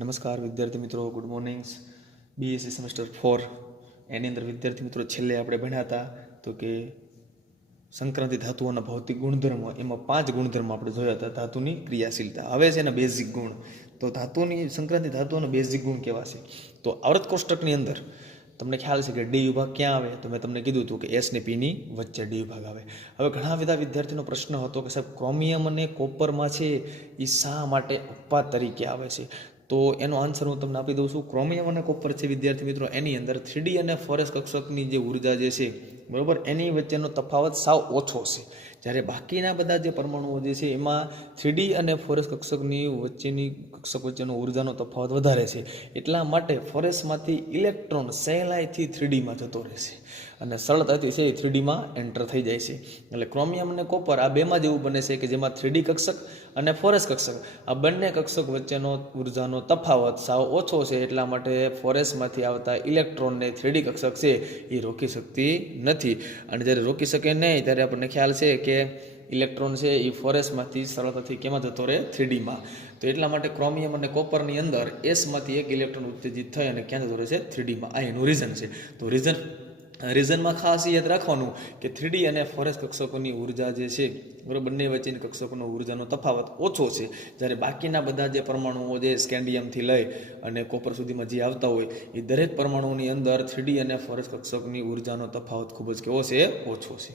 નમસ્કાર વિદ્યાર્થી મિત્રો, ગુડ મોર્નિંગ્સ. બીએસસી સેમેસ્ટર 4 એની અંદર વિદ્યાર્થી મિત્રો છેલ્લે આપણે ભણ્યા હતા તો કે સંક્રાંતિ ધાતુઓના ભૌતિક ગુણધર્મો, એમાં 5 ગુણધર્મો આપણે જોયા હતા. ધાતુની ક્રિયાશીલતા, હવે છે એના બેઝિક ગુણ. તો સંક્રાંતિ ધાતુઓના બેઝિક ગુણ કેવા છે? તો આવર્ત કોષ્ટકની અંદર તમને ખ્યાલ છે કે ડી વિભાગ ક્યાં આવે? તો મેં તમને કીધું હતું કે એસ ને પીની વચ્ચે ડી વિભાગ આવે. હવે ઘણા બધા વિદ્યાર્થીનો પ્રશ્ન હતો કે સાહેબ ક્રોમિયમ અને કોપરમાં છે એ શા માટે અપવાદ તરીકે આવે છે? તો એનો આન્સર હું તમને આપી દઉં છું. ક્રોમિયમ અને કોપર છે વિદ્યાર્થી મિત્રો, એની અંદર 3D અને 4s કક્ષકની જે ઉર્જા જે છે બરાબર, એની વચ્ચેનો તફાવત સાવ ઓછો છે. જ્યારે બાકીના બધા જે પરમાણુઓ જે છે એમાં 3D અને 4s કક્ષકની વચ્ચેનો ઉર્જાનો તફાવત વધારે છે. એટલા માટે 4sમાંથી ઇલેક્ટ્રોન સહેલાઈથી 3Dમાં જતો રહેશે અને સરળતાથી છે એ 3Dમાં એન્ટર થઈ જાય છે. એટલે ક્રોમિયમ અને કોપર આ બેમાં જ એવું બને છે કે જેમાં 3D કક્ષક અને 4s કક્ષક આ બંને કક્ષક વચ્ચેનો ઉર્જાનો તફાવત સાવ ઓછો છે. એટલા માટે 4sમાંથી આવતા ઇલેક્ટ્રોનને 3D કક્ષક છે એ રોકી શકતી નથી. અને જ્યારે રોકી શકે નહીં ત્યારે આપણને ખ્યાલ છે કે ઇલેક્ટ્રોન છે એ 4sમાંથી સરળતાથી કેમાં જતો રહે? 3Dમાં. તો એટલા માટે ક્રોમિયમ અને કોપરની અંદર એસમાંથી એક ઇલેક્ટ્રોન ઉત્તેજિત થઈ અને ક્યાં જતો રહે છે? 3Dમાં. આ એનું રીઝન છે. તો રીઝનમાં ખાસ યાદ રાખવાનું કે 3D અને 4s કક્ષકોની ઉર્જા જે છે બરાબર, બંને વચ્ચેની કક્ષકોનો ઉર્જાનો તફાવત ઓછો છે. જ્યારે બાકીના બધા જે પરમાણુઓ જે સ્કેન્ડિયમથી લઈ અને કોપર સુધીમાં જે આવતા હોય એ દરેક પરમાણુઓની અંદર 3D અને 4s કક્ષકની ઉર્જાનો તફાવત ખૂબ જ કેવો છે? ઓછો છે.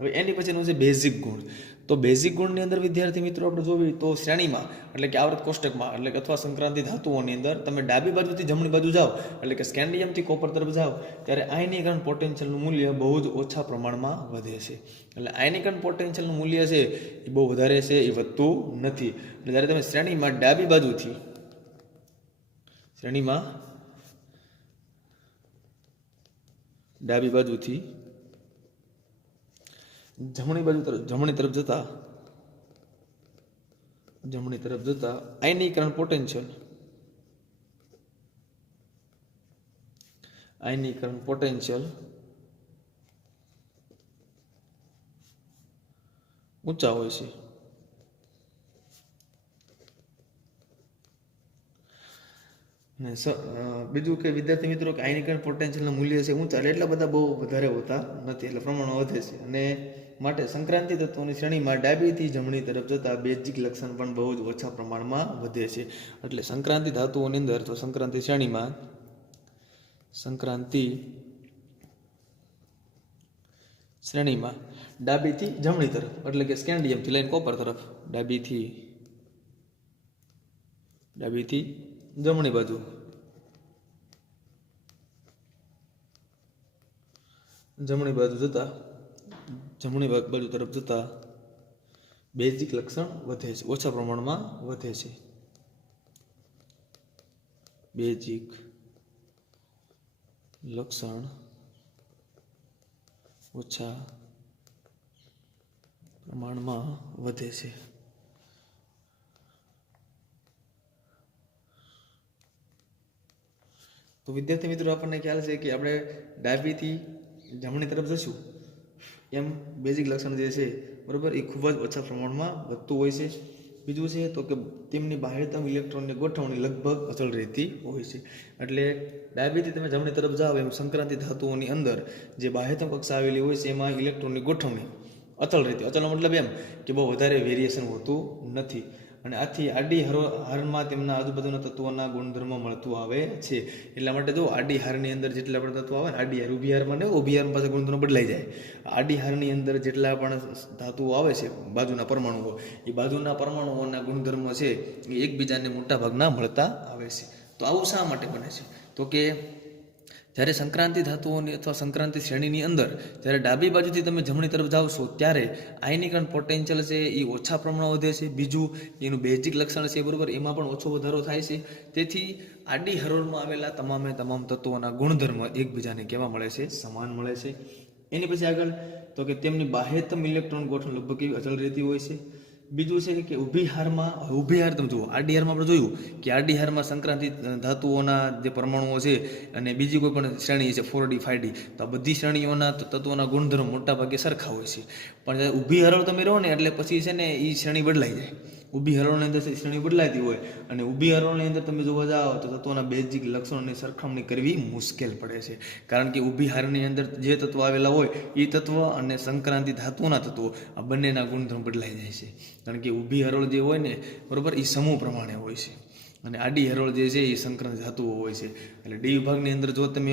હવે એની પછીનું છે બેઝિક ગુણ. તો બેઝિક ગુણની અંદર વિદ્યાર્થી મિત્રો આપણે જોઈએ તો શ્રેણીમાં એટલે કે આવર્ત કોષ્ટકમાં એટલે કે અથવા સંક્રાંતિ ધાતુઓની અંદર તમે ડાબી બાજુથી જમણી બાજુ જાઓ એટલે કે સ્કેન્ડિયમથી કોપર તરફ જાઓ ત્યારે આયનીકરણ પોટેન્શિયલનું મૂલ્ય બહુ જ ઓછા પ્રમાણમાં વધે છે. એટલે આયનીકરણ પોટેન્શિયલનું મૂલ્ય છે એ બહુ વધારે છે, એ વધતું નથી. એટલે જ્યારે તમે શ્રેણીમાં ડાબી બાજુથી જમણી તરફ જતા આયનીકરણ પોટેન્શિયલ ઊંચા હોય છે. બીજું કે વિદ્યાર્થી મિત્રો કે આયનીકરણ પોટેન્શિયલના મૂલ્ય છે ઊંચા એટલે એટલા બધા બહુ વધારે હોતા નથી, એટલે પ્રમાણમાં વધે છે. અને માટે સંક્રાંતિ તત્વોની શ્રેણીમાં ડાબીથી જમણી તરફ જતા બેઝિક લક્ષણ પણ બહુ જ ઓછા પ્રમાણમાં વધે છે. એટલે સંક્રાંતિ ધાતુઓની અંદર તો સંક્રાંતિ શ્રેણીમાં ડાબીથી જમણી તરફ એટલે કે સ્કેન્ડિયમથી લઈને કોપર તરફ ડાબીથી જમણી બાજુ તરફ જતા બેઝિક લક્ષણ વધે છે, ઓછા પ્રમાણમાં વધે છે. બેઝિક લક્ષણ ઓછા પ્રમાણમાં વધે છે. તો વિદ્યાર્થી મિત્રો આપણને ખ્યાલ છે કે આપણે ડાબીથી જમણી તરફ જશું એમ બેઝિક લક્ષણ જે છે બરાબર એ ખૂબ જ ઓછા પ્રમાણમાં વધતું હોય છે. બીજું છે તો કે તેમની બાહ્યતમ ઇલેક્ટ્રોનની ગોઠવણી લગભગ અચળ રહેતી હોય છે. એટલે ડાબીથી તમે જમણી તરફ જાઓ એમ સંક્રાંતિ ધાતુઓની અંદર જે બાહ્યતમ કક્ષા આવેલી હોય છે એમાં ઇલેક્ટ્રોનની ગોઠવણી અચળ રહેતી. અચળનો મતલબ એમ કે બહુ વધારે વેરિએશન હોતું નથી. અને આથી આડી હારમાં તેમના આજુબાજુના તત્વોના ગુણધર્મો મળતું આવે છે. એટલા માટે જો આડી હારની અંદર જેટલા પણ તત્વો આવે ને, આડી હાર ઊભી હારમાં ને ઊભી હાર પાસે ગુણધર્મો બદલાઈ જાય. આડી હારની અંદર જેટલા પણ ધાતુઓ આવે છે બાજુના પરમાણુઓ, એ બાજુના પરમાણુઓના ગુણધર્મો છે એ એકબીજાને મોટા ભાગના મળતા આવે છે. તો આવું શા માટે બને છે? તો કે જ્યારે સંક્રાંતિ ધાતુઓની અથવા સંક્રાંતિ શ્રેણીની અંદર જ્યારે ડાબી બાજુથી તમે જમણી તરફ જાઓ છો ત્યારે આયનીકરણ પોટેન્શિયલ છે એ ઓછા પ્રમાણમાં વધે છે. બીજું એનું બેઝિક લક્ષણ છે બરાબર, એમાં પણ ઓછો વધારો થાય છે. તેથી આડી હરોળમાં આવેલા તમામ તત્વોના ગુણધર્મ એકબીજાને કેવા મળે છે? સમાન મળે છે. એની પછી આગળ તો કે તેમની બાહ્યતમ ઇલેક્ટ્રોન ગોઠવણ લગભગ એવી અચળ રહેતી હોય છે. બીજું છે કે ઊભી હાર તમે જુઓ, આડી હારમાં આપણે જોયું કે આડી હારમાં સંક્રાંતિ ધાતુઓના જે પરમાણુઓ છે અને બીજી કોઈ પણ શ્રેણી છે 4D 5D, તો આ બધી શ્રેણીઓના તત્વોના ગુણધર્મ મોટા ભાગે સરખા હોય છે. પણ ઊભી હરોળ તમે રહો ને એટલે પછી છે ને એ શ્રેણી બદલાઈ જાય. ઊભી હરોળની અંદર શ્રેણી બદલાતી હોય અને ઊભી હરોળની અંદર તમે જોવા જાઓ તો તત્વોના બેઝિક લક્ષણોની સરખામણી કરવી મુશ્કેલ પડે છે, કારણ કે ઊભી હારની અંદર જે તત્વો આવેલા હોય એ તત્વ અને સંક્રાંતિ ધાતુના તત્વો આ બંનેના ગુણધર્મ બદલાઈ જાય છે, કારણ કે ઊભી હરોળ જે હોય ને બરાબર એ સમૂહ પ્રમાણે હોય છે અને આડી હરોળ જે છે એ સંક્રાંતિ ધાતુઓ હોય છે. એટલે ડી વિભાગની અંદર જો તમે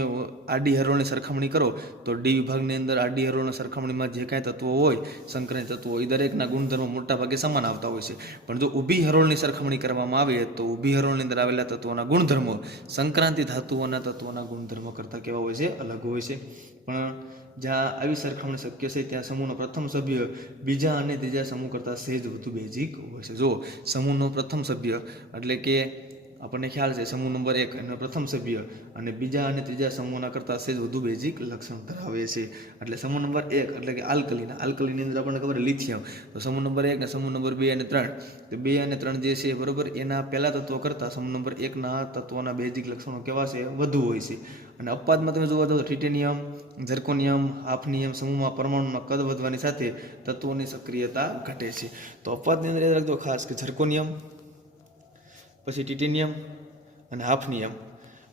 આડી હરોળની સરખામણી કરો તો ડી વિભાગની અંદર આડી હરોળની સરખામણીમાં જે કાંઈ તત્વો હોય સંક્રાંતિ તત્વો એ દરેકના ગુણધર્મો મોટા ભાગે સમાન આવતા હોય છે. પણ જો ઊભી હરોળની સરખામણી કરવામાં આવે તો ઊભી હરોળની અંદર આવેલા તત્વોના ગુણધર્મો સંક્રાંતિ ધાતુઓના તત્વોના ગુણધર્મો કરતાં કેવા હોય છે? અલગ હોય છે. પણ જ્યાં આવી સરખામણી શક્ય છે ત્યાં સમૂહનો પ્રથમ સભ્ય બીજા અને ત્રીજા સમૂહ કરતાં સહેજ વધુ બેઝિક હોય છે. જો સમૂહનો પ્રથમ સભ્ય એટલે કે આપણને ખ્યાલ છે સમૂહ નંબર 1 એનો પ્રથમ સભ્ય અને બીજા અને ત્રીજા સમૂહના કરતાં સહેજ વધુ બેઝિક લક્ષણ ધરાવે છે. એટલે સમૂહ નંબર 1 એટલે કે આલ્કલીની અંદર આપણને ખબર લિથિયમ, તો સમૂહ નંબર 1 ને સમૂહ નંબર 2 અને 3, તો 2 અને 3 જે છે બરોબર એના પહેલા તત્વો કરતાં સમૂહ નંબર 1ના તત્વોના બેઝિક લક્ષણો કેવા છે? વધુ હોય છે. અને અપવાદમાં તમે જોવા જાઓ તો ટિટેનિયમ, ઝર્કોનિયમ, હાફનિયમ સમૂહમાં પરમાણુના કદ વધવાની સાથે તત્વોની સક્રિયતા ઘટે છે. તો અપવાદની અંદર યાદ રાખજો ખાસ કે ઝર્કોનિયમ, પછી ટિટેનિયમ અને હાફનિયમ,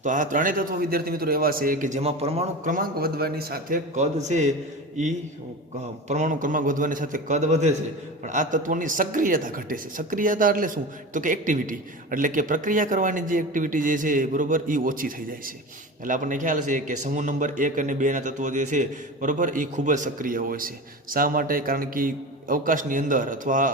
તો આ ત્રણેય તત્વો વિદ્યાર્થી મિત્રો એવા છે કે જેમાં પરમાણુ ક્રમાંક વધવાની સાથે કદ છે એ પરમાણુ ક્રમાંક વધવાની સાથે કદ વધે છે, પણ આ તત્વોની સક્રિયતા ઘટે છે. સક્રિયતા એટલે શું? તો કે એક્ટિવિટી, એટલે કે પ્રક્રિયા કરવાની જે એક્ટિવિટી જે છે બરોબર એ ઓછી થઈ જાય છે. એટલે આપણને ખ્યાલ છે કે સમૂહ નંબર 1 અને 2ના તત્વો જે છે બરોબર એ ખૂબ જ સક્રિય હોય છે. શા માટે? કારણ કે અવકાશની અંદર અથવા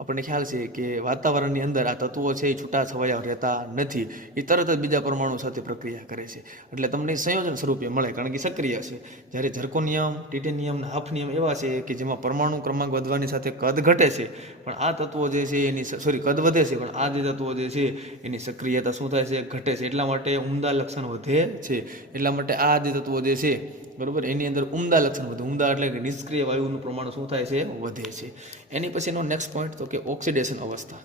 આપણને ખ્યાલ છે કે વાતાવરણની અંદર આ તત્વો છે એ છૂટા છવાયા રહેતા નથી, એ તરત જ બીજા પરમાણુ સાથે પ્રક્રિયા કરે છે, એટલે તમને સંયોજન સ્વરૂપે મળે, કારણ કે સક્રિય છે. જ્યારે ઝર્કોનિયમ, ટિટેનિયમ અને હાફનિયમ એવા છે કે જેમાં પરમાણુ ક્રમાંક વધવાની સાથે કદ ઘટે છે, પણ આ તત્વો જે છે એની કદ વધે છે, પણ આ જે તત્વો જે છે એની સક્રિયતા શું થાય છે? ઘટે છે. એટલા માટે ઉમદા લક્ષણ વધે છે. એટલા માટે આ જે તત્વો જે છે બરોબર એની અંદર ઉમદા લક્ષણ વધે. ઉમદા એટલે કે નિષ્ક્રિય વાયુનું પ્રમાણ શું થાય છે? વધે છે. એની પછીનો નેક્સ્ટ પોઈન્ટ તો કે ઓક્સિડેશન અવસ્થા.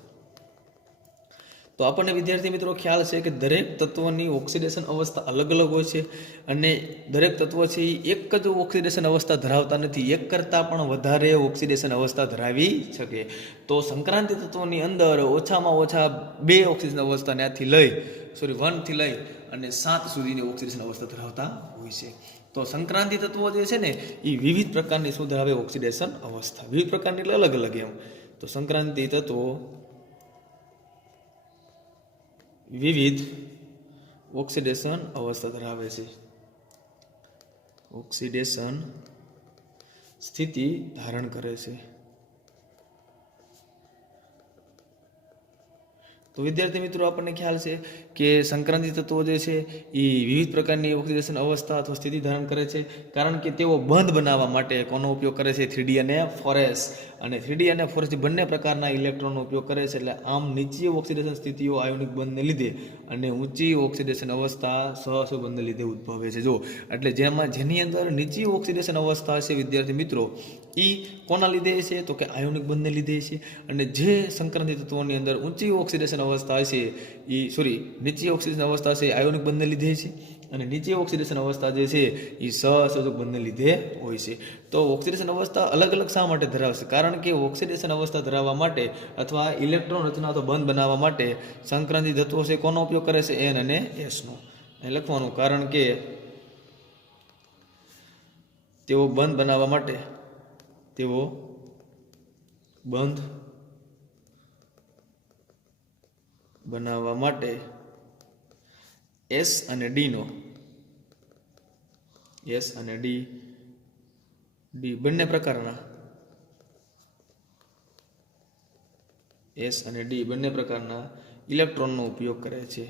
તો આપણને વિદ્યાર્થી મિત્રો ખ્યાલ છે કે દરેક તત્વની ઓક્સિડેશન અવસ્થા અલગ અલગ હોય છે અને દરેક તત્વ છે એ એક જ ઓક્સિડેશન અવસ્થા ધરાવતા નથી, એક કરતાં પણ વધારે ઓક્સિડેશન અવસ્થા ધરાવી શકે. તો સંક્રાંતિ તત્વોની અંદર ઓછામાં ઓછા 2 ઓક્સિડેશન અવસ્થા ત્યાંથી લઈ 1 થી લઈ અને 7 સુધીની ઓક્સિડેશન અવસ્થા ધરાવતા હોય છે. તો સંક્રાંતિ તત્વો જે છે ને એ વિવિધ પ્રકારની શું ધરાવે? ઓક્સિડેશન અવસ્થા. વિવિધ પ્રકારની એટલે અલગ અલગ એમ. તો સંક્રાંતિ તત્વો વિવિધ ઓક્સિડેશન અવસ્થા ધરાવે છે, ઓક્સિડેશન સ્થિતિ ધારણ કરે છે. તો વિદ્યાર્થી મિત્રો આપણને ખ્યાલ છે કે સંક્રાંતિ તત્વો જે છે એ વિવિધ પ્રકારની ઓક્સિડેશન અવસ્થા અથવા સ્થિતિ ધારણ કરે છે, કારણ કે તેઓ બંધ બનાવવા માટે કોનો ઉપયોગ કરે છે? 3D અને 4s. અને 3D અને 4s બંને પ્રકારના ઇલેક્ટ્રોનનો ઉપયોગ કરે છે. એટલે આમ નીચી ઓક્સિડેશન સ્થિતિઓ આયોનિક બંધને લીધે અને ઊંચી ઓક્સિડેશન અવસ્થા સહસુર બંધને લીધે ઉદ્ભવે છે. જો એટલે જેની અંદર નીચી ઓક્સિડેશન અવસ્થા છે વિદ્યાર્થી મિત્રો એ કોના લીધે છે? તો કે આયોનિક બંધને લીધે છે. અને જે સંક્રાંતિ તત્વોની અંદર ઊંચી ઓક્સિડેશન અવસ્થા છે નીચી ઓક્સિડેશન અવસ્થા છે આયોનિક બંધને લીધે છે, અને નીચી ઓક્સિડેશન અવસ્થા જે છે એ સહસંયોજક બંધને લીધે હોય છે. તો ઓક્સિડેશન અવસ્થા અલગ અલગ શા માટે ધરાવશે? કારણ કે ઓક્સિડેશન અવસ્થા ધરાવવા માટે અથવા ઇલેક્ટ્રોન રચના તો બંધ બનાવવા માટે સંક્રાંતિ તત્વો છે કોનો ઉપયોગ કરે છે? N અને S નો. લખવાનું, કારણ કે તેઓ બંધ બનાવવા માટે S અને D બંને પ્રકારના ઇલેક્ટ્રોનનો ઉપયોગ કરે છે.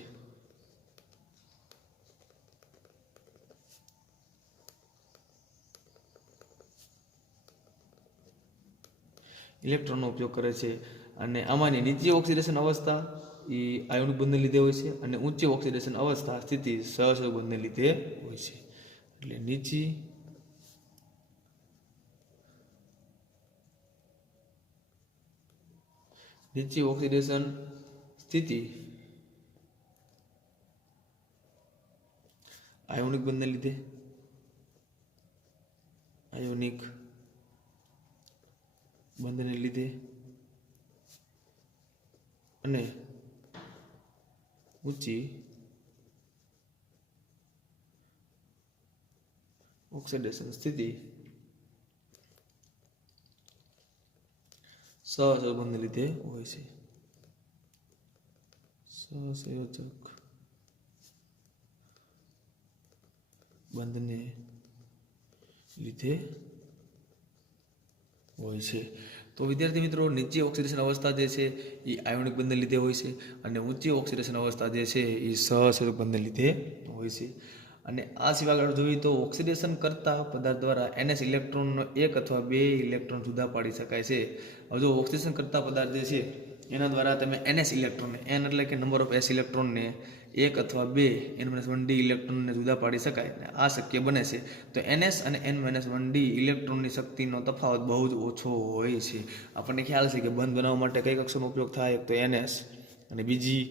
અને આમાંની નીચી ઓક્સિડેશન અવસ્થા એ આયોનિક બંધને લીધે હોય છે અને ઊંચી ઓક્સિડેશન અવસ્થા સ્થિતિ સહસંયોજક બંધને લીધે હોય છે. એટલે નીચી ઓક્સિડેશન સ્થિતિ આયોનિક બંધને લીધે અને ઊંચી ઓક્સિડેશન સ્થિતિ સહસંબંધને લીધે હોય છે. સહસંયોજક બંધને લીધે હોય છે. તો વિદ્યાર્થી મિત્રો, નીચી ઓક્સિડેશન અવસ્થા જે છે એ આયોનિક બંધને લીધે હોય છે, અને ઊંચી ઓક્સિડેશન અવસ્થા જે છે એ સહસંયોજક બંધને લીધે હોય છે. અને આ સિવાય આગળ જોઈએ તો ઓક્સિડેશન કરતા પદાર્થ દ્વારા NS ઇલેક્ટ્રોનનો એક અથવા બે ઇલેક્ટ્રોન જુદા પાડી શકાય છે. હવે જો ઓક્સિડેશન કરતા પદાર્થ જે છે એના દ્વારા તમે NS ઇલેક્ટ્રોનને, N એટલે કે નંબર ઓફ S ઇલેક્ટ્રોનને એક અથવા બે N-1d ઇલેક્ટ્રોનને જુદા પાડી શકાય, આ શક્ય બને છે. તો NS અને N-1d ઇલેક્ટ્રોનની શક્તિનો તફાવત બહુ જ ઓછો હોય છે. આપણને ખ્યાલ છે કે બંધ બનાવવા માટે કઈ કક્ષકનો ઉપયોગ થાય, તો NS, અને બીજી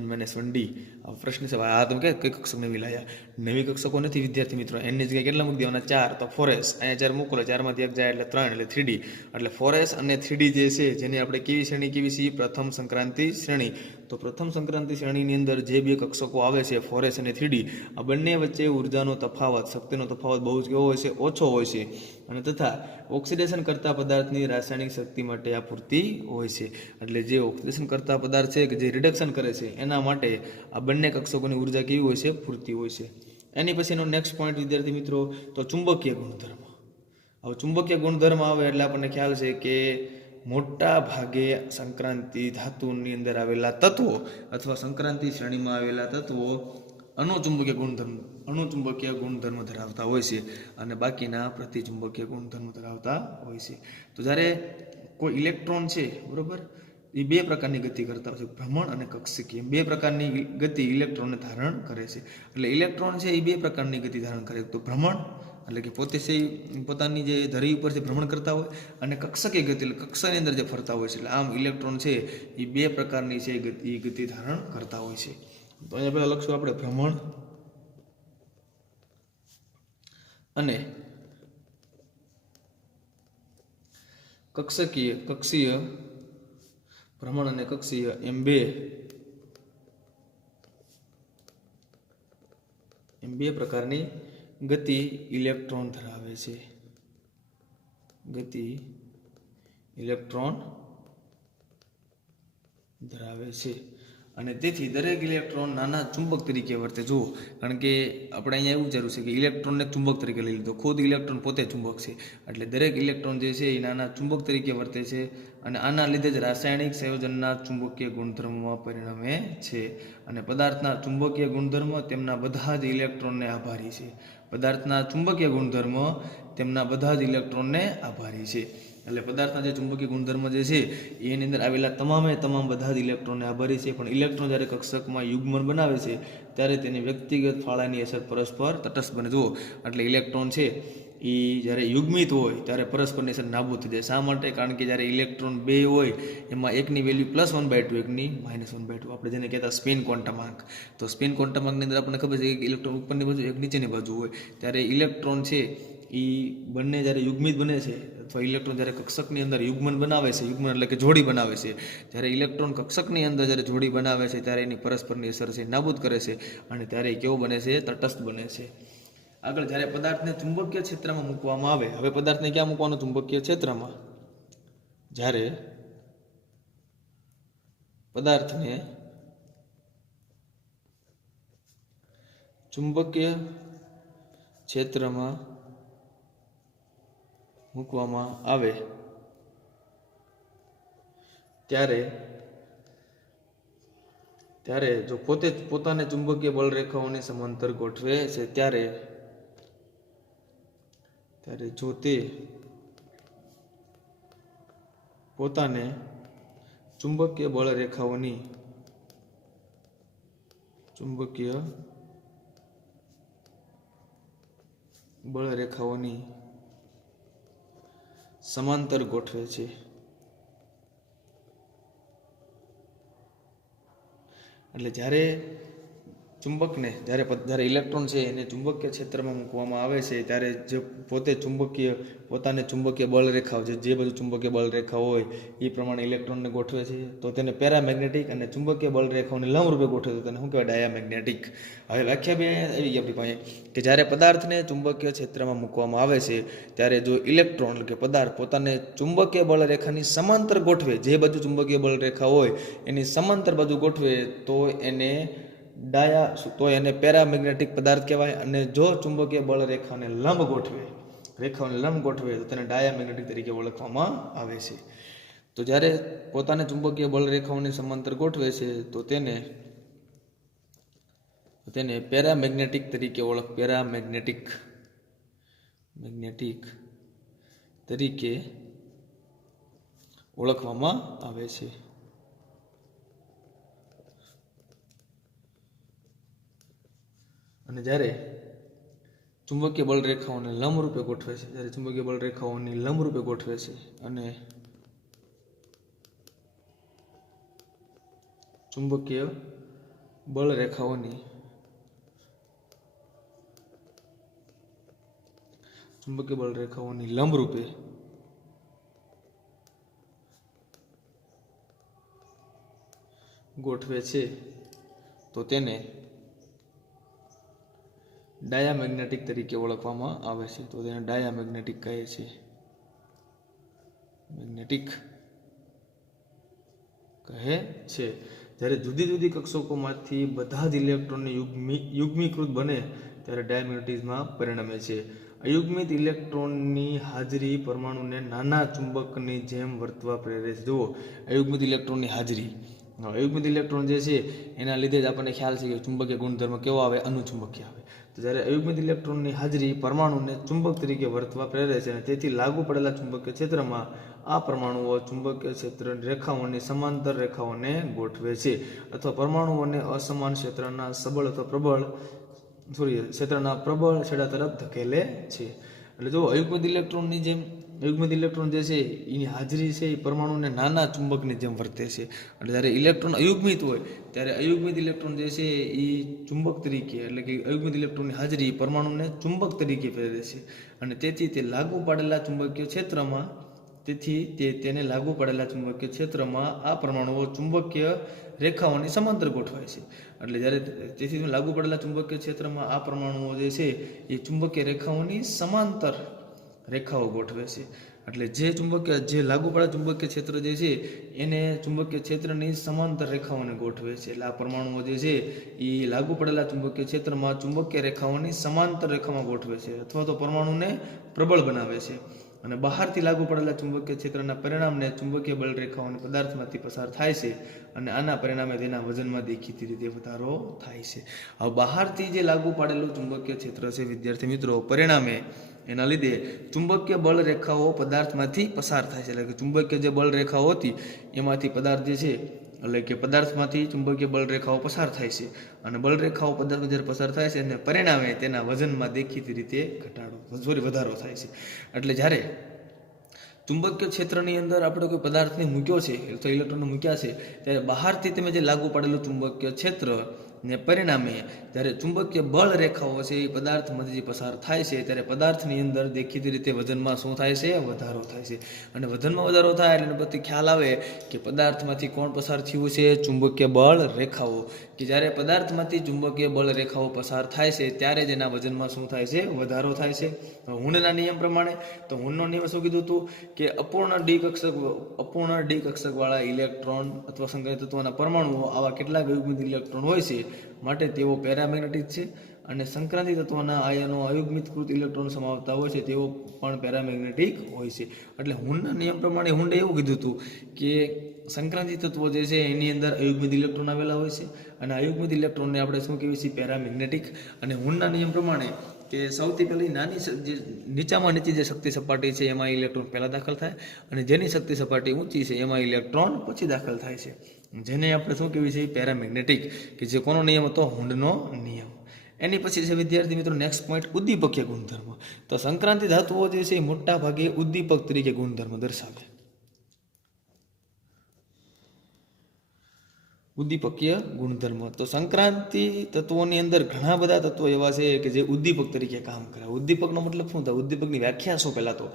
N-1d. પ્રશ્ન છે આ તમે કઈ કક્ષક નવી લાયા? નવી કક્ષકો નથી વિદ્યાર્થી મિત્રો. N ની જગ્યાએ કેટલા મૂકી દેવાના? 4. તો 4s અહીંયા 4 મૂકો, 4માંથી 1 જાય એટલે 3 એટલે 3d. એટલે 4s અને 3d જે છે જેને આપણે કેવી શ્રેણી કેવી છે? પ્રથમ સંક્રાંતિ શ્રેણી. તો પ્રથમ સંક્રાંતિ શ્રેણીની અંદર જે બે કક્ષકો આવે છે 4s અને 3d, આ બંને વચ્ચે ઉર્જાનો તફાવત, શક્તિનો તફાવત બહુ જ કેવો હોય છે? ઓછો હોય છે. અને તથા ઓક્સિડેશન કરતા પદાર્થની રાસાયણિક શક્તિ માટે આ પૂરતી હોય છે. એટલે જે ઓક્સિડેશન કરતા પદાર્થ છે કે જે રિડક્શન કરે છે એના માટે આ બંને કક્ષકોની ઉર્જા કેવી હોય છે? પૂરતી હોય છે. એની પછીનો નેક્સ્ટ પોઈન્ટ વિદ્યાર્થી મિત્રો, તો ચુંબકીય ગુણધર્મ. હવે ચુંબકીય ગુણધર્મ આવે એટલે આપણને ખ્યાલ છે કે મોટા ભાગે સંક્રાંતિ ધાતુની અંદર આવેલા તત્વો અથવા સંક્રાંતિ શ્રેણીમાં આવેલા તત્વો અણુચુંબકીય ગુણધર્મ ધરાવતા હોય છે, અને બાકીના પ્રતિચુંબકીય ગુણધર્મ ધરાવતા હોય છે. તો જ્યારે કોઈ ઇલેક્ટ્રોન છે, બરોબર, એ બે પ્રકારની ગતિ કરતા હોય છે, ભ્રમણ અને કક્ષકીય. બે પ્રકારની ગતિ ઇલેક્ટ્રોનને ધારણ કરે છે. એટલે ઇલેક્ટ્રોન છે એ બે પ્રકારની ગતિ ધારણ કરે. તો ભ્રમણ એટલે કે પોતે છે પોતાની જે ધરી ઉપર છે ભ્રમણ કરતા હોય, અને કક્ષકીય ગતિ એટલે કક્ષાની અંદર જે ફરતા હોય છે. એટલે આમ ઇલેક્ટ્રોન છે એ બે પ્રકારની છે ગતિ ધારણ કરતા હોય છે. તો અહીંયા પહેલા લખશું આપણે ભ્રમણ અને કક્ષીય, ભ્રમણ અને કક્ષીય એમ બે પ્રકારની ગતિ ઇલેક્ટ્રોન ધરાવે છે. ગતિ ઇલેક્ટ્રોન ધરાવે છે. અને તેથી દરેક ઇલેક્ટ્રોન નાના ચુંબક તરીકે વર્તે. જુઓ, કારણ કે આપણે અહીંયા એવું વિચાર્યું છે કે ઇલેક્ટ્રોનને ચુંબક તરીકે લઈ લીધો, ખુદ ઇલેક્ટ્રોન પોતે ચુંબક છે. એટલે દરેક ઇલેક્ટ્રોન જે છે એ નાના ચુંબક તરીકે વર્તે છે, અને આના લીધે જ રાસાયણિક સંયોજનના ચુંબકીય ગુણધર્મોમાં પરિણમે છે. અને પદાર્થના ચુંબકીય ગુણધર્મ તેમના બધા જ ઇલેક્ટ્રોનને આભારી છે. પદાર્થના ચુંબકીય ગુણધર્મ તેમના બધા જ ઇલેક્ટ્રોનને આભારી છે. એટલે પદાર્થના જે ચુંબકીય ગુણધર્મ જે છે એની અંદર આવેલા તમામ બધા જ ઇલેક્ટ્રોનને આભારી છે. પણ ઇલેક્ટ્રોન જ્યારે કક્ષકમાં યુગ્મન બનાવે છે ત્યારે તેની વ્યક્તિગત ફાળાની અસર પરસ્પર તટસ્થ બને. જુઓ, એટલે ઇલેક્ટ્રોન છે એ જ્યારે યુગ્મિત હોય ત્યારે પરસ્પરની અસર નાબૂદ થઈ જાય. શા માટે? કારણ કે જ્યારે ઇલેક્ટ્રોન બે હોય એમાં એકની વેલ્યુ +1/2, એકની -1/2, આપણે જેને કહેતા સ્પિન ક્વોન્ટમ આંક. તો સ્પિન ક્વોન્ટમ આંકની અંદર આપણને ખબર છે કે ઇલેક્ટ્રોન ઉપરની બાજુ, એક નીચેની બાજુ હોય. ત્યારે ઇલેક્ટ્રોન છે એ બંને જ્યારે યુગ્મિત બને છે, અથવા ઇલેક્ટ્રોન જ્યારે કક્ષકની અંદર યુગ્મન બનાવે છે, યુગ્મન એટલે કે જોડી બનાવે છે, જ્યારે ઇલેક્ટ્રોન કક્ષકની અંદર જ્યારે જોડી બનાવે છે ત્યારે એની પરસ્પરની અસર છે નાબૂદ કરે છે, અને ત્યારે કેવો બને છે? તટસ્થ બને છે. આગળ જ્યારે પદાર્થને ચુંબકીય ક્ષેત્રમાં મૂકવામાં આવે, હવે પદાર્થને ક્યાં મૂકવાનો? ચુંબકીય ક્ષેત્રમાં. જ્યારે પદાર્થને ચુંબકીય ક્ષેત્રમાં મૂકવામાં આવે ત્યારે જો પોતે પોતાને ચુંબકીય બળરેખાઓની સમાંતર ગોઠવે છે, ત્યારે જો તે પોતાને ચુંબકીય બળરેખાઓની સમાંતર ગોઠવે છે, એટલે જ્યારે ચુંબકને જ્યારે ઇલેક્ટ્રોન છે એને ચુંબકીય ક્ષેત્રમાં મૂકવામાં આવે છે ત્યારે જે પોતે પોતાને ચુંબકીય બળ રેખાઓ જે બધું ચુંબકીય બળ રેખા હોય એ પ્રમાણે ઇલેક્ટ્રોનને ગોઠવે છે, તો તેને પેરામેગ્નેટિક, અને ચુંબકીય બળ રેખાઓને લંબરૂપે ગોઠવે તો તેને શું કહેવાય? ડાયામેગ્નેટિક. હવે વ્યાખ્યા બે આવી ગઈ આપણી પાસે કે જ્યારે પદાર્થને ચુંબકીય ક્ષેત્રમાં મૂકવામાં આવે છે ત્યારે જો ઇલેક્ટ્રોન એટલે કે પદાર્થ પોતાને ચુંબકીય બળ રેખાની સમાંતર ગોઠવે, જે બાજુ ચુંબકીય બળ રેખા હોય એની સમાંતર બાજુ ગોઠવે તો એને પેરામેગ્નેટિક પદાર્થ કહેવાય. અને જો ચુંબકીય બળ રેખાને લંબ ગોઠવે તો તેને ડાયામેગ્નેટિક તરીકે ઓળખવામાં આવે છે. તો જ્યારે પોતાને ચુંબકીય બળ રેખાઓની સમાંતર ગોઠવે છે તો તેને પેરામેગ્નેટિક તરીકે ઓળખવામાં આવે છે. અને જ્યારે ચુંબકીય બળ રેખાઓને લંબરૂપે ગોઠવે છે અને ચુંબકીય બળ રેખાઓની લંબરૂપે ગોઠવે છે તો તેને ડાયામેગ્નેટિક તરીકે ઓળખવામાં આવે છે. તો તેને ડાયામેગ્નેટિક કહે છે. જ્યારે જુદી જુદી કક્ષકોમાંથી બધા જ ઇલેક્ટ્રોનને યુગ્મીકૃત બને ત્યારે ડાયામેગ્નેટિઝમમાં પરિણમે છે. અયુગ્મિત ઇલેક્ટ્રોનની હાજરી પરમાણુને નાના ચુંબકની જેમ વર્તવા પ્રેરે છે. જુઓ, અયુગ્મિત ઇલેક્ટ્રોનની હાજરી, અયુગ્મિત ઇલેક્ટ્રોન જે છે એના લીધે જ આપણને ખ્યાલ છે કે ચુંબકીય ગુણધર્મ કેવો આવે? અનુચુંબકીય આવે. તો જ્યારે અયુગ્મિત ઇલેક્ટ્રોનની હાજરી પરમાણુને ચુંબક તરીકે વર્તવા પ્રેરે છે અને તેથી લાગુ પડેલા ચુંબકીય ક્ષેત્રમાં આ પરમાણુઓ ચુંબકીય ક્ષેત્ર રેખાઓની સમાંતર રેખાઓને ગોઠવે છે અથવા પરમાણુઓને અસમાન ક્ષેત્રના પ્રબળ છેડા તરફ ધકેલે છે. એટલે જો અયુગ્મિત ઇલેક્ટ્રોન જે છે એની હાજરી છે એ પરમાણુને નાના ચુંબકની જેમ વર્તે છે. એટલે જ્યારે ઇલેક્ટ્રોન અયુગ્મિત હોય ત્યારે અયુગ્મિત ઇલેક્ટ્રોન જે છે એ ચુંબક તરીકે, એટલે કે અયુગ્મિત ઇલેક્ટ્રોનની હાજરી પરમાણુને ચુંબક તરીકે પ્રેરે છે અને તેથી તેને લાગુ પડેલા ચુંબકીય ક્ષેત્રમાં આ પરમાણુઓ ચુંબકીય રેખાઓની સમાંતર ગોઠવાય છે. એટલે જ્યારે તેથી લાગુ પડેલા ચુંબકીય ક્ષેત્રમાં આ પરમાણુઓ જે છે એ ચુંબકીય રેખાઓની સમાંતર રેખાઓ ગોઠવે છે. એટલે જે લાગુ પડેલા ચુંબકીય ક્ષેત્ર જે છે એને ચુંબકીય ક્ષેત્રની સમાંતર રેખાઓને ગોઠવે છે. એટલે આ પરમાણુઓ જે છે એ લાગુ પડેલા ચુંબકીય ક્ષેત્રમાં ચુંબકીય રેખાઓની સમાંતર રેખામાં ગોઠવે છે અથવા તો પરમાણુને પ્રબળ બનાવે છે. અને બહારથી લાગુ પડેલા ચુંબકીય ક્ષેત્રના પરિણામને ચુંબકીય બળ રેખાઓને પદાર્થમાંથી પસાર થાય છે અને આના પરિણામે તેના વજનમાં દેખીતી રીતે વધારો થાય છે. હવે બહારથી જે લાગુ પાડેલું ચુંબકીય ક્ષેત્ર છે વિદ્યાર્થી મિત્રો, પરિણામે એના લીધે ચુંબકીય બળ રેખાઓ પદાર્થમાંથી પસાર થાય છે. એટલે કે ચુંબકીય જે બળ રેખાઓ હતી એમાંથી પદાર્થમાંથી ચુંબકીય બળ રેખાઓ પસાર થાય છે અને બળ રેખાઓ પદાર્થમાં જ્યારે પસાર થાય છે અને પરિણામે તેના વજનમાં દેખીતી રીતે વધારો થાય છે. એટલે જ્યારે ચુંબકીય ક્ષેત્રની અંદર આપણે કોઈ પદાર્થને મૂક્યો છે તો ઇલેક્ટ્રોનને મૂક્યા છે ત્યારે બહારથી તમે જે લાગુ પાડેલું ચુંબકીય ક્ષેત્ર ને પરિણામે જ્યારે ચુંબકીય બળ રેખાઓ છે એ પદાર્થમાંથી જે પસાર થાય છે ત્યારે પદાર્થની અંદર દેખીતી રીતે વજનમાં શું થાય છે? વધારો થાય છે. અને વજનમાં વધારો થાય એટલે પછી ખ્યાલ આવે કે પદાર્થમાંથી કોણ પસાર થયું છે? ચુંબકીય બળ રેખાઓ. કે જ્યારે પદાર્થમાંથી ચુંબકીય બળ રેખાઓ પસાર થાય છે ત્યારે જ એના વજનમાં શું થાય છે? વધારો થાય છે. હુંડના નિયમ પ્રમાણે, તો હુંડનો નિયમ શું કીધું હતું કે અપૂર્ણ ડી કક્ષકવાળા ઇલેક્ટ્રોન અથવા સંગ્રહિત તત્વના પરમાણુઓ આવા કેટલાક અયુગ્મિત ઇલેક્ટ્રોન હોય છે માટે તેઓ પેરામેગ્નેટિક છે. અને સંક્રાંતિ તત્વના આયનો અયુગ્મિતકૃત ઇલેક્ટ્રોન સમાવતા હોય છે તેઓ પણ પેરામેગ્નેટિક હોય છે. એટલે હુંડના નિયમ પ્રમાણે હુંડે એવું કીધું હતું કે સંક્રાંતિ તત્વો જે છે એની અંદર અયુગ્મિત ઇલેક્ટ્રોન આવેલા હોય છે અને અયુગ્મિત ઇલેક્ટ્રોનને આપણે શું કહીએ છીએ? પેરામેગ્નેટિક. અને હુંડના નિયમ પ્રમાણે કે સૌથી પહેલી નીચામાં નીચી જે શક્તિ સપાટી છે એમાં ઇલેક્ટ્રોન પહેલાં દાખલ થાય અને જેની શક્તિ સપાટી ઊંચી છે એમાં ઇલેક્ટ્રોન પછી દાખલ થાય છે, જેને આપણે શું કહેવી છે? પેરામેગ્નેટિક. કે જે કોનો નિયમ હતો? હુંડનો નિયમ. એની પછી છે વિદ્યાર્થી મિત્રો નેક્સ્ટ પોઈન્ટ, ઉદ્દીપકીય ગુણધર્મ. તો સંક્રાંતિ ધાતુઓ જે છે એ મોટા ભાગે ઉદ્દીપક તરીકે ગુણધર્મ દર્શાવે. ઉદ્દીપકીય ગુણધર્મ. તો સંક્રાંતિ તત્વોની અંદર ઘણા બધા તત્વો એવા છે કે જે ઉદ્દીપક તરીકે કામ કરે. ઉદ્દીપકનો મતલબ શું થાય? ઉદ્દીપકની વ્યાખ્યા શું? પહેલાં તો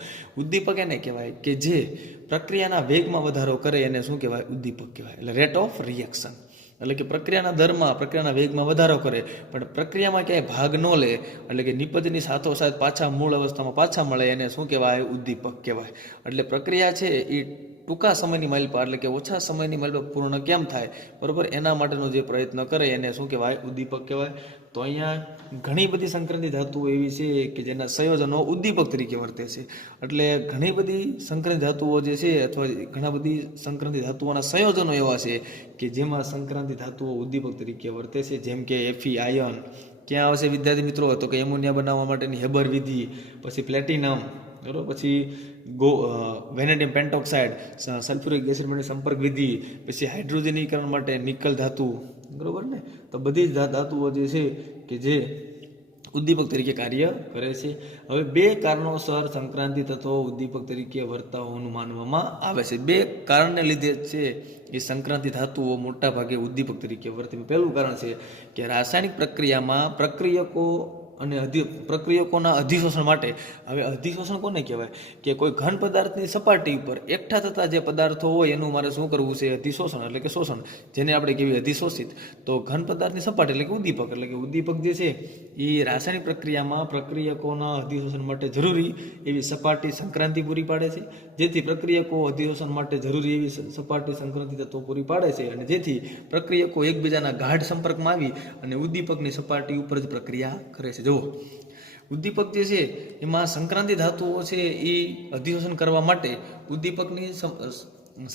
ઉદ્દીપક એને કહેવાય કે જે પ્રક્રિયાના વેગમાં વધારો કરે એને શું કહેવાય? ઉદ્દીપક કહેવાય. એટલે રેટ ઓફ રિએક્શન, એટલે કે પ્રક્રિયાના દરમાં, પ્રક્રિયાના વેગમાં વધારો કરે પણ પ્રક્રિયામાં ક્યાંય ભાગ ન લે, એટલે કે નિપજની સાથોસાથ પાછા મૂળ અવસ્થામાં પાછા મળે, એને શું કહેવાય? ઉદ્દીપક કહેવાય. એટલે પ્રક્રિયા છે એ ટૂંકા સમયની માઇલપા, એટલે કે ઓછા સમયની માઇલપા પૂર્ણ કેમ થાય, બરાબર, એના માટેનો જે પ્રયત્ન કરે એને શું કહેવાય? ઉદ્દીપક કહેવાય. તો અહીંયા ઘણી બધી સંક્રાંતિ ધાતુઓ એવી છે કે જેના સંયોજનો ઉદ્દીપક તરીકે વર્તે છે. એટલે ઘણી બધી સંક્રાંતિ ધાતુઓ જે છે, અથવા ઘણા બધી સંક્રાંતિ ધાતુઓના સંયોજનો એવા છે કે જેમાં સંક્રાંતિ ધાતુઓ ઉદ્દીપક તરીકે વર્તે છે. જેમ કે Fe આયન ક્યાં આવશે વિદ્યાર્થી મિત્રો? તો કે એમોનિયા બનાવવા માટેની હેબર વિધિ, પછી પ્લેટિનમ, બરાબર, પછી વેનેડિયમ પેન્ટોક્સાઇડ, સલ્ફ્યુરિક એસિડ માટે સંપર્ક વિધિ, પછી હાઇડ્રોજનીકરણ માટે નિકલ ધાતુ, બરાબર ને. તો બધી જ ધાતુઓ જે છે કે જે ઉદ્દીપક તરીકે કાર્ય કરે છે. હવે બે કારણોસર સંક્રાંતિ તત્વો ઉદ્દીપક તરીકે વર્તા હોવાનું માનવામાં આવે છે. બે કારણને લીધે છે એ સંક્રાંતિ ધાતુઓ મોટા ભાગે ઉદ્દીપક તરીકે વર્તે. પહેલું કારણ છે કે રાસાયણિક પ્રક્રિયામાં પ્રક્રિયકો અને પ્રક્રિયકોના અધિશોષણ માટે. હવે અધિશોષણ કોને કહેવાય? કે કોઈ ઘન પદાર્થની સપાટી ઉપર એકઠા થતા જે પદાર્થો હોય એનું મારે શું કરવું છે? અધિશોષણ, એટલે કે શોષણ, જેને આપણે કહેવી અધિશોષિત. તો ઘન પદાર્થની સપાટી એટલે કે ઉદ્દીપક, એટલે કે ઉદ્દીપક જે છે એ રાસાયણિક પ્રક્રિયામાં પ્રક્રિયકોના અધિશોષણ માટે જરૂરી એવી સપાટી સંક્રાંતિ પૂરી પાડે છે. જેથી પ્રક્રિયકો અધિશોષણ માટે જરૂરી એવી સપાટી સંક્રાંતિ તત્વો પૂરી પાડે છે, અને જેથી પ્રક્રિયકો એકબીજાના ગાઢ સંપર્કમાં આવી અને ઉદ્દીપકની સપાટી ઉપર જ પ્રક્રિયા કરે છે. જુઓ, ઉદ્દીપક જે છે એમાં સંક્રાંતિ ધાતુઓ છે એ અધિશોષણ કરવા માટે ઉદ્દીપકની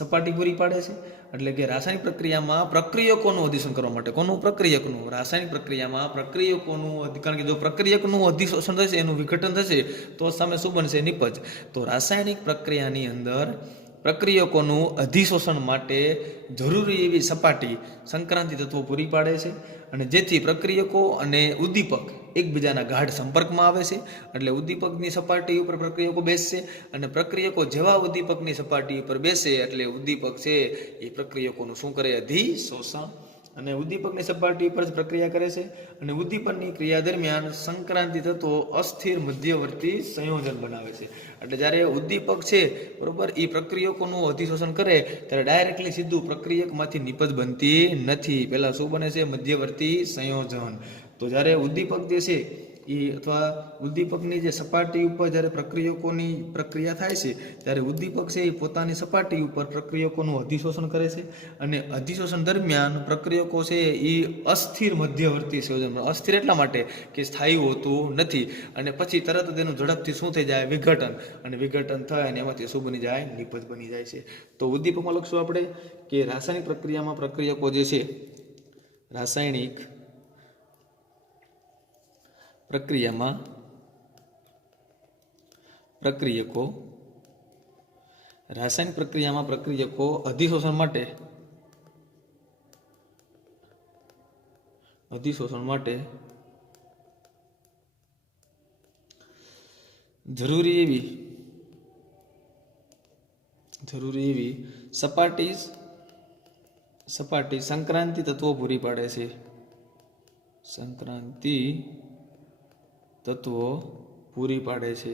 સપાટી પૂરી પાડે છે. એટલે કે રાસાયણિક પ્રક્રિયામાં પ્રક્રિયકોનું અધિશોષણ કરવા માટે. કોનું? પ્રક્રિયકનું. રાસાયણિક પ્રક્રિયામાં પ્રક્રિયકોનું, કારણ કે જો પ્રક્રિયકનું અધિશોષણ થશે, એનું વિઘટન થશે, તો સામે શું બનશે? નિપજ. તો રાસાયણિક પ્રક્રિયાની અંદર પ્રક્રિયકોનું અધિશોષણ માટે જરૂરી એવી સપાટી સંક્રાંતિ તત્વો પૂરી પાડે છે, અને જેથી પ્રક્રિયકો અને ઉદ્દીપક એકબીજાના ગાઢ સંપર્કમાં આવે છે. એટલે ઉદ્દીપકની સપાટી ઉપર પ્રક્રિયકો બેસશે, અને પ્રક્રિયકો જેવા ઉદ્દીપકની સપાટી ઉપર બેસે એટલે ઉદ્દીપક છે એ પ્રક્રિયકોનું શું કરે? અધિશોષણ. અને ઉદ્દીપકની સપાટી ઉપર જ પ્રક્રિયા કરે છે. અને ઉદ્દીપનની ક્રિયા દરમિયાન સંક્રાંતિ તત્વો અસ્થિર મધ્યવર્તી સંયોજન બનાવે છે. એટલે જ્યારે ઉદ્દીપક છે, બરોબર, એ પ્રક્રિયકોનું અધિશોષણ કરે ત્યારે ડાયરેક્ટલી સીધું પ્રક્રિયકમાંથી નિપજ બનતી નથી. પહેલાં શું બને છે? મધ્યવર્તી સંયોજન. તો જ્યારે ઉદ્દીપક જે છે એ, અથવા ઉદ્દીપકની જે સપાટી ઉપર જ્યારે પ્રક્રિયકોની પ્રક્રિયા થાય છે ત્યારે ઉદ્દીપક છે એ પોતાની સપાટી ઉપર પ્રક્રિયકોનું અધિશોષણ કરે છે. અને અધિશોષણ દરમિયાન પ્રક્રિયકો છે એ અસ્થિર મધ્યવર્તી સંયોજન. અસ્થિર એટલા માટે કે સ્થાયી હોતું નથી, અને પછી તરત જ એનું ઝડપથી શું થઈ જાય? વિઘટન. અને વિઘટન થાય અને એમાંથી શું બની જાય? નિપજ બની જાય છે. તો ઉદ્દીપકમાં લખશું આપણે કે રાસાયણિક પ્રક્રિયામાં પ્રક્રિયકો જે છે, રાસાયણિક પ્રક્રિયામાં પ્રક્રિયકો અધિશોષણ માટે જરૂરી એવી સપાટી સંક્રાંતિ તત્વો પૂરી પાડે છે. સંક્રાંતિ તત્વો પૂરી પાડે છે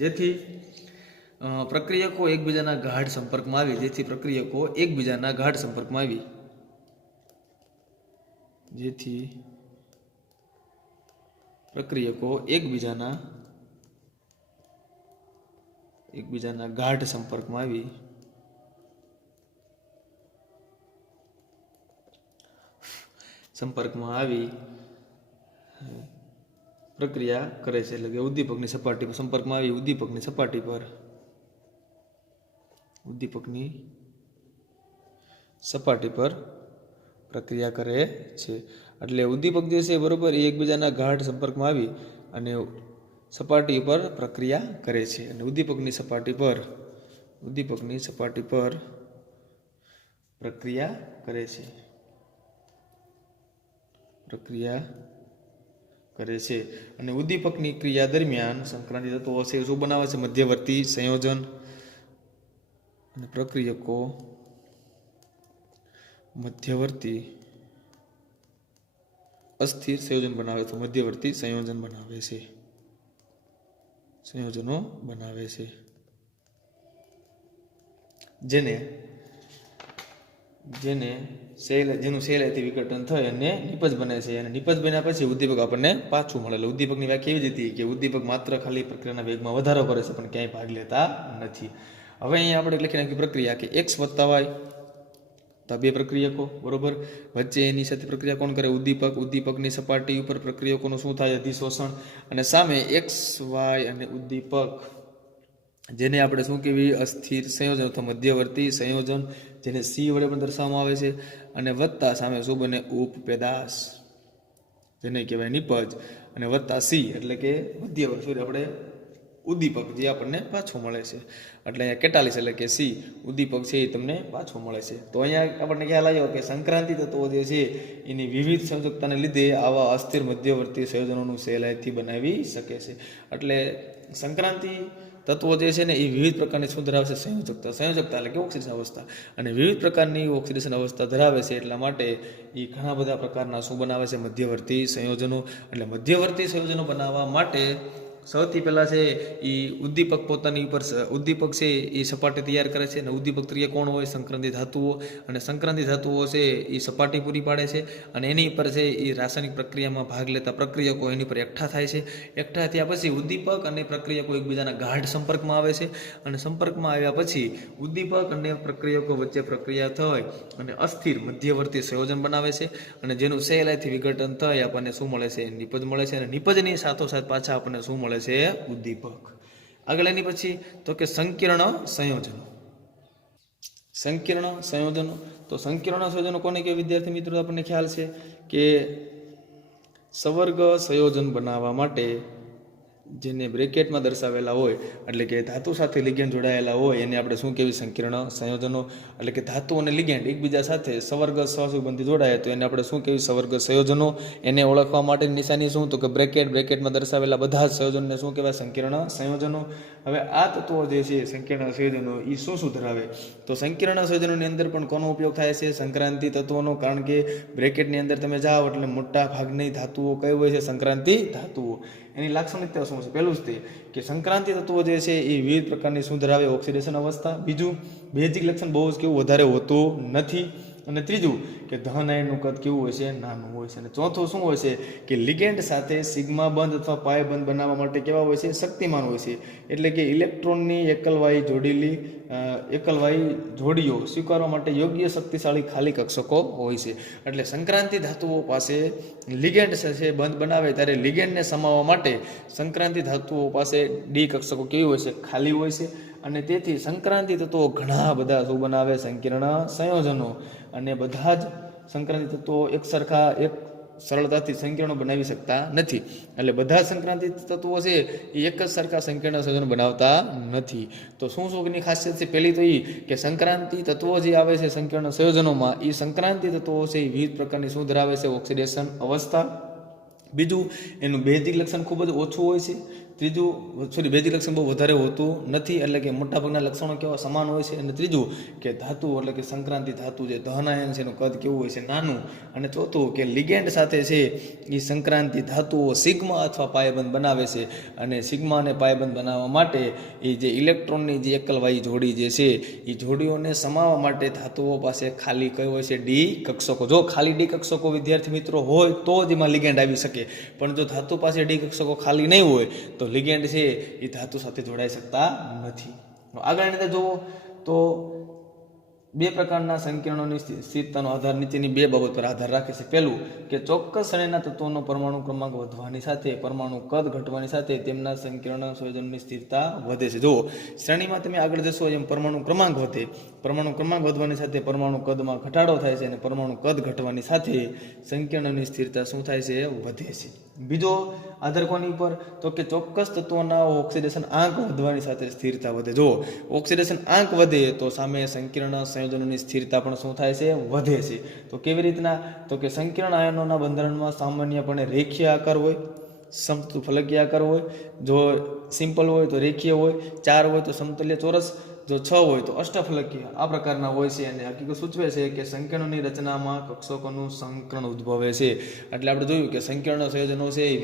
જેથી પ્રક્રિયકો એકબીજાના ગાઢ સંપર્કમાં આવી. જેથી પ્રક્રિયકો એકબીજાના ગાઢ સંપર્કમાં આવી પ્રક્રિયા કરે છે. એટલે કે ઉદ્દીપકની સપાટી પર સંપર્કમાં આવી ઉદ્દીપકની સપાટી પર પ્રક્રિયા કરે છે. એટલે ઉદ્દીપક જે છે, બરોબર, એ એકબીજાના ગાઢ સંપર્કમાં આવી અને સપાટી પર પ્રક્રિયા કરે છે. અને ઉદ્દીપકની સપાટી પર પ્રક્રિયા કરે છે. અને ઉદ્દીપકની ક્રિયા દરમિયાન સંક્રાંતિ તત્વો છે શું બનાવે છે? મધ્યવર્તી સંયોજન. અને પ્રક્રિયકો મધ્યવર્તી અસ્થિર સંયોજન બનાવે તો મધ્યવર્તી સંયોજનો બનાવે છે જેનું સહેલાઈથી વિઘટન થાય અને નિપજ બને છે. અને નિપજ બન્યા પછી ઉદ્દીપક આપણને પાછું મળે. ઉદ્દીપકની વ્યાખ્યા એવી જ હતી કે ઉદ્દીપક માત્ર ખાલી પ્રક્રિયાના વેગમાં વધારો કરે છે, પણ ક્યાંય ભાગ લેતા નથી. હવે અહીંયા આપણે લખી નાખી પ્રક્રિયા કે x વત્તા y, તો બે પ્રક્રિયકો, બરોબર. વચ્ચે એની સાથે પ્રક્રિયા કોણ કરે? ઉદ્દીપક. ઉદ્દીપકની સપાટી ઉપર પ્રક્રિયકોનું શું થાય? અધિશોષણ. અને સામે x y અને ઉદ્દીપક, જેને આપણે શું કહેવી? અસ્થિર સંયોજન અથવા મધ્યવર્તી સંયોજન, જેને C વડે પણ દર્શાવવામાં આવે છે. અને વત્તા સામે શું બને? ઉપપેદાશ, જેને કહેવાય નિપજ. અને વત્તા C એટલે કે મધ્યવર્તી આપણે ઉદ્દીપક, જે આપણને પાછો મળે છે. એટલે અહીંયા 41 એટલે કે C ઉદ્દીપક છે એ તમને પાછો મળે છે. તો અહીંયા આપણને ખ્યાલ આવ્યો કે સંક્રાંતિ તત્વો જે છે એની વિવિધ સંયોજકતાને લીધે આવા અસ્થિર મધ્યવર્તી સંયોજનોનું સહેલાઈથી બનાવી શકે છે. એટલે સંક્રાંતિ તત્વો જે છે ને એ વિવિધ પ્રકારની શું ધરાવે છે? સંયોજકતા એટલે કે ઓક્સિડેશન અવસ્થા. અને વિવિધ પ્રકારની ઓક્સિડેશન અવસ્થા ધરાવે છે, એટલા માટે એ ઘણા બધા પ્રકારના શું બનાવે છે? મધ્યવર્તી સંયોજનો. એટલે મધ્યવર્તી સંયોજનો બનાવવા માટે સૌથી પહેલાં છે એ ઉદ્દીપક પોતાની ઉપર, ઉદ્દીપક છે એ સપાટી તૈયાર કરે છે. અને ઉદ્દીપક તરીકે કોણ હોય? સંક્રાંતિ ધાતુઓ. અને સંક્રાંતિ ધાતુઓ છે એ સપાટી પૂરી પાડે છે. અને એની ઉપર છે એ રાસાયણિક પ્રક્રિયામાં ભાગ લેતા પ્રક્રિયકો એની પર એકઠા થાય છે. એકઠા થયા પછી ઉદ્દીપક અને પ્રક્રિયકો એકબીજાના ગાઢ સંપર્કમાં આવે છે. અને સંપર્કમાં આવ્યા પછી ઉદ્દીપક અને પ્રક્રિયકો વચ્ચે પ્રક્રિયા થઈ અને અસ્થિર મધ્યવર્તી સંયોજન બનાવે છે. અને જેનું સહેલાઈથી વિઘટન થઈ આપણને શું મળે છે? નિપજ મળે છે. અને નિપજની સાથોસાથ પાછા આપણને શું મળે છે? ઉદ્દીપક. આગળ એની પછી તો કે સંકીર્ણ સંયોજનો. સંકીર્ણ સંયોજનો, તો સંકીર્ણ સંયોજનો કોને કે વિદ્યાર્થી મિત્રો? આપણને ખ્યાલ છે કે સવર્ગ સંયોજન બનાવવા માટે જેને બ્રેકેટમાં દર્શાવેલા હોય, એટલે કે ધાતુ સાથે લિગેન્ડ જોડાયેલા હોય, એને આપણે શું કહેવી? સંકીર્ણ સંયોજનો. એટલે કે ધાતુ અને લિગેન્ડ એકબીજા સાથે સવર્ગ સહસંબંધી જોડાય તો એને આપણે શું કહેવી? સવર્ગ સંયોજનો. એને ઓળખવા માટેની નિશાની શું? તો કે બ્રેકેટમાં દર્શાવેલા બધા જ સંયોજનોને શું કહેવાય? સંકીર્ણ સંયોજનો. હવે આ તત્વો જે છે સંકીર્ણ સંયોજનો એ શું ધરાવે? તો સંકીર્ણ સંયોજનોની અંદર પણ કોનો ઉપયોગ થાય છે? સંક્રાંતિ તત્વોનો. કારણ કે બ્રેકેટની અંદર તમે જાઓ એટલે મોટા ભાગની ધાતુઓ કઈ હોય છે? સંક્રાંતિ ધાતુઓ. એની લાક્ષણિકતા શું છે? પહેલું જ તે કે સંક્રાંતિ તત્વો જે છે એ વિવિધ પ્રકારની શું ધરાવે? ઓક્સિડેશન અવસ્થા. બીજું, બેઝિક લક્ષણ બહુ જ કેવું? વધારે હોતું નથી. અને ત્રીજું કે ધન આયનનું કદ કેવું હોય છે? નાનું હોય છે. અને ચોથું શું હોય છે? કે લિગેન્ડ સાથે સિગ્મા બંધ અથવા પાય બંધ બનાવવા માટે કેવા હોય છે? શક્તિમાન હોય છે. એટલે કે ઇલેક્ટ્રોનની એકલવાયી જોડીઓ સ્વીકારવા માટે યોગ્ય શક્તિશાળી ખાલી કક્ષકો હોય છે. એટલે સંક્રાંતિ ધાતુઓ પાસે લિગેન્ડ છે બંધ બનાવે ત્યારે લિગેન્ડને સમાવવા માટે સંક્રાંતિ ધાતુઓ પાસે ડી કક્ષકો કેવી હોય છે? ખાલી હોય છે. અને તેથી સંક્રાંતિ તત્વો ઘણા બધા શું બનાવે? સંકીર્ણ સંયોજનો. અને બધા જ સંક્રાંતિ તત્વો એક સરળતાથી સંકીર્ણો બનાવી શકતા નથી. એટલે બધા સંક્રાંતિ તત્વો છે એ એક જ સરખા સંકીર્ણ સંયોજનો બનાવતા નથી. તો શું એની ખાસિયત છે? પહેલી તો એ કે સંક્રાંતિ તત્વો જે આવે છે સંકીર્ણ સંયોજનોમાં, એ સંક્રાંતિ તત્વો છે એ વિવિધ પ્રકારની શું ધરાવે છે? ઓક્સિડેશન અવસ્થા. બીજું, એનું બેઝિક લક્ષણ ખૂબ જ ઓછું હોય છે. બેઝિક લક્ષણ બહુ વધારે હોતું નથી, એટલે કે મોટાભાગના લક્ષણો કેવા? સમાન હોય છે. અને ત્રીજું કે ધાતુ એટલે કે સંક્રાંતિ ધાતુ જે ધન આયન છે એનું કદ કેવું હોય છે? નાનું. અને ચોથું કે લિગેન્ડ સાથે છે એ સંક્રાંતિ ધાતુઓ સિગ્મા અથવા પાયબંધ બનાવે છે. અને સિગ્મા અને પાયબંધ બનાવવા માટે એ જે ઇલેક્ટ્રોનની જે એકલવાયી જોડી જે છે એ જોડીઓને સમાવવા માટે ધાતુઓ પાસે ખાલી કઈ હોય છે? ડી કક્ષકો. જો ખાલી ડી કક્ષકો વિદ્યાર્થી મિત્રો હોય તો જ એમાં લિગેન્ડ આવી શકે. પણ જો ધાતુ પાસે ડી કક્ષકો ખાલી નહીં હોય તો લિગેન્ડ છે એ ધાતુ સાથે જોડાઈ શકતા નથી. આગળની અંદર જુઓ તો બે પ્રકારના સંકીર્ણોની સ્થિરતાનો આધાર નીચેની બે બાબત પર આધાર રાખે છે. પહેલું કે ચોક્કસ શ્રેણીના તત્વોનો પરમાણુ ક્રમાંક વધવાની સાથે પરમાણુ કદ ઘટવાની સાથે તેમના સંકીર્ણ સંયોજનની સ્થિરતા વધે છે. જુઓ, શ્રેણીમાં તમે આગળ જશો એમ પરમાણુ ક્રમાંક વધે. પરમાણુ ક્રમાંક વધવાની સાથે પરમાણુ કદમાં ઘટાડો થાય છે. અને પરમાણુ કદ ઘટવાની સાથે સંકીર્ણની સ્થિરતા શું થાય છે? વધે છે. બીજો આધાર કોની ઉપર? તો કે ચોક્કસ તત્વોના ઓક્સિડેશન આંક વધવાની સાથે સ્થિરતા વધે. જો ઓક્સિડેશન આંક વધે તો સામે સંકીર્ણ સંયોજનોની સ્થિરતા પણ શું થાય છે? વધે છે. તો કેવી રીતના? તો કે સંકીર્ણ આયનોના બંધારણમાં સામાન્યપણે રેખીય આકાર હોય, સમફલકીય આકાર હોય. જો સિમ્પલ હોય તો રેખીય હોય, ચાર હોય તો સમતુલ્ય ચોરસ. જો 6 હોય તો અષ્ટફલકીય આ પ્રકારના હોય છે. અને હકીકત સૂચવે છે કે સંકીર્ણોની રચનામાં કક્ષકોનું સંકરણ ઉદ્ભવે છે. એટલે આપણે જોયું કે સંકીર્ણ સંયોજનો છે એ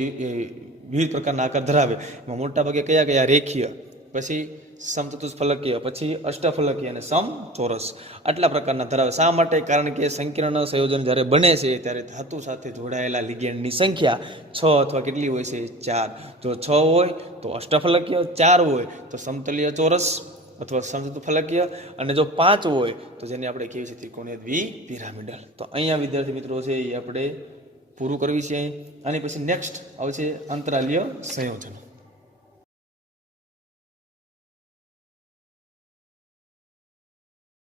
વિવિધ પ્રકારના આકાર ધરાવે. એમાં મોટાભાગે કયા કયા? રેખીય, પછી સમચતુષ્ફલકીય, પછી અષ્ટફલકીય અને સમચોરસ આટલા પ્રકારના ધરાવે. શા માટે? કારણ કે સંકીર્ણ સંયોજન જ્યારે બને છે ત્યારે ધાતુ સાથે જોડાયેલા લિગેન્ડની સંખ્યા 6 અથવા કેટલી હોય છે? 4. જો 6 હોય તો અષ્ટફલકીય, 4 હોય તો સમતલીય ચોરસ અથવા સમચતુષ્ફલકીય, અને જો 5 હોય તો જેને આપણે કહીએ છીએ ત્રિકોણીય દ્વિપિરામિડલ. તો અહીંયા વિદ્યાર્થી મિત્રો છે એ આપણે પૂરું કરવી છે. આની પછી નેક્સ્ટ આવશે અંતરાલીય સંયોજનો.